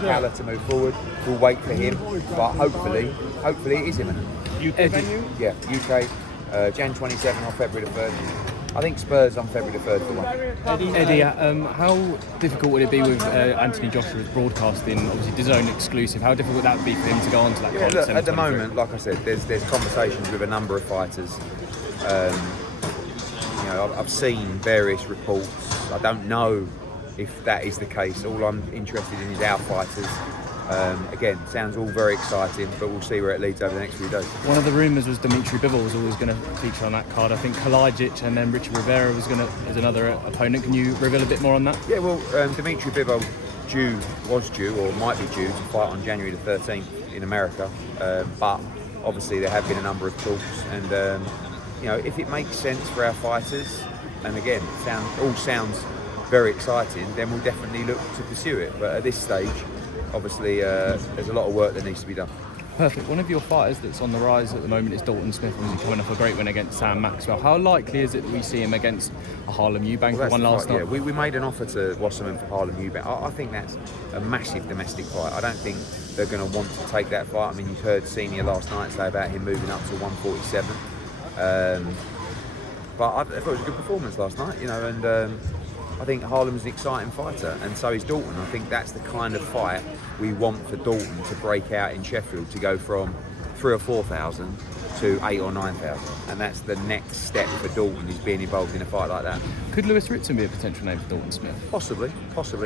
Calla to move forward. We'll wait for him, but hopefully it is imminent. UK venue? Yeah, UK, Jan 27 or February the 3rd. I think Spurs on February the 3rd for one. Eddie, how difficult would it be with Anthony Joshua's broadcasting, obviously DAZN exclusive, how difficult would that be for him to go on to that card? Look, at the moment, like I said, there's conversations with a number of fighters. I've seen various reports. I don't know if that is the case. All I'm interested in is our fighters. Again, sounds all very exciting, but we'll see where it leads over the next few days. One of the rumours was Dmitry Bivol was always going to feature on that card. I think Kalajic and then Richard Rivera was going to as another opponent. Can you reveal a bit more on that? Yeah, well, Dmitry Bivol was due or might be due to fight on January the 13th in America, but obviously there have been a number of talks, and if it makes sense for our fighters, and again, all sounds very exciting, then we'll definitely look to pursue it. But at this stage, obviously, there's a lot of work that needs to be done. Perfect. One of your fighters that's on the rise at the moment is Dalton Smith, who's coming off a great win against Sam Maxwell. How likely is it that we see him against a Harlem Eubank who won last night? Yeah, we made an offer to Wasserman for Harlem Eubank. I think that's a massive domestic fight. I don't think they're going to want to take that fight. I mean, you've heard Senior last night say about him moving up to 147. But I thought it was a good performance last night, and I think Harlem's an exciting fighter, and so is Dalton. I think that's the kind of fight we want for Dalton to break out in Sheffield, to go from 3,000 or 4,000 to 8,000 or 9,000, and that's the next step for Dalton, is being involved in a fight like that. Could Lewis Ritson be a potential name for Dalton Smith? Possibly,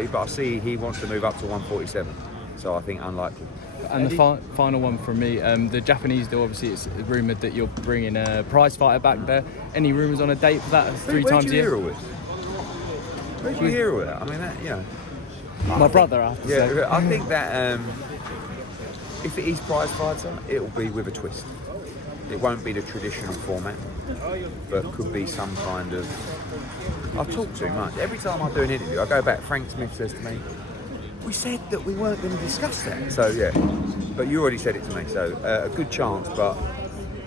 but I see he wants to move up to 147, so I think unlikely. And the final one from me, the Japanese deal, obviously it's rumoured that you're bringing a PrizeFighter back there. Any rumours on a date for that? Three times a year? Where'd you hear all that? I mean, My brother, I have to say. I think that if it is PrizeFighter, it will be with a twist. It won't be the traditional format, but could be some kind of... I talk too much. Every time I do an interview, I go back, Frank Smith says to me, we said that we weren't going to discuss that. So, yeah. But you already said it to me, so a good chance, but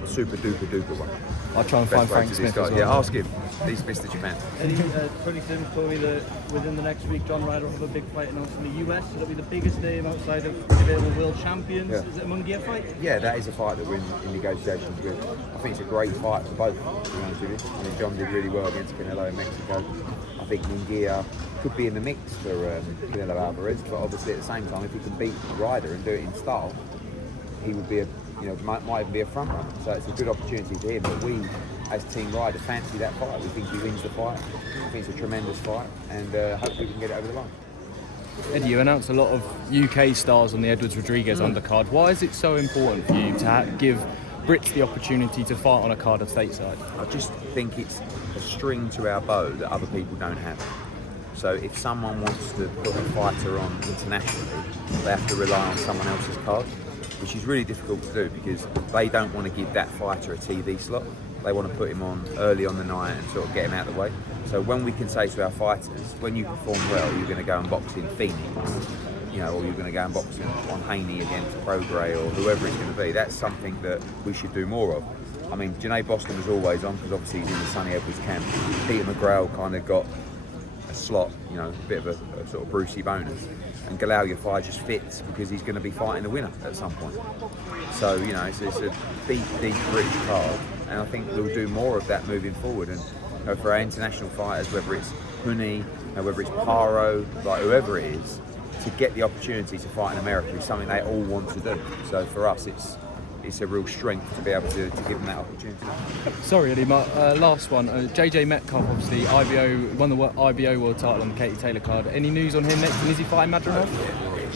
a super duper duper one. I'll try and find Frank Smith as well. Yeah, ask him. He's Mr. Japan. Eddie, Tony Sims told me that within the next week, John Ryder will have a big fight announced in the US. It'll be the biggest name outside of available world champions. Yeah. Is it a Munguia fight? Yeah, that is a fight that we're in negotiations with. I think it's a great fight for both, to be honest with you. I mean, John did really well against Canelo in Mexico. I think Munguia could be in the mix for Canelo Alvarez, but obviously at the same time, if he can beat Ryder and do it in style, he would be might even be a front runner. So it's a good opportunity for him. But we, as Team Ryder, fancy that fight. We think he wins the fight. I think it's a tremendous fight, and hopefully we can get it over the line. Eddie, you announced a lot of UK stars on the Edwards Rodriguez undercard. Why is it so important for you to give Brits the opportunity to fight on a card of stateside? I just think it's a string to our bow that other people don't have. So if someone wants to put a fighter on internationally, they have to rely on someone else's card, which is really difficult to do because they don't want to give that fighter a TV slot. They want to put him on early on the night and sort of get him out of the way. So when we can say to our fighters, when you perform well, you're going to go and box in Phoenix, or you're going to go and box on Haney against Prograis or whoever it's going to be. That's something that we should do more of. I mean, Janae Boston was always on because obviously he's in the Sonny Edwards camp. Peter McGrail kind of got a slot, a bit of a sort of Brucey bonus. And Galal Yafai just fits because he's going to be fighting the winner at some point. So, it's a deep, rich card, and I think we'll do more of that moving forward. And for our international fighters, whether it's Huni, whether it's Paro, like whoever it is, to get the opportunity to fight in America is something they all want to do. So for us, it's a real strength to be able to give them that opportunity. Sorry, Eddie, my last one. JJ Metcalf, obviously, won the IBO world title on the Katie Taylor card. Any news on him next? And is he fighting Madrimov?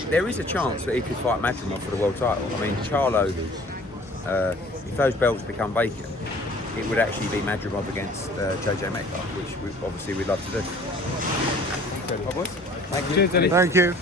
There is a chance that he could fight Madrimov for the world title. I mean, Charlo, if those belts become vacant, it would actually be Madrimov against JJ Metcalf, which obviously we'd love to do. Thank you. Cheers, Eddie. Thank you.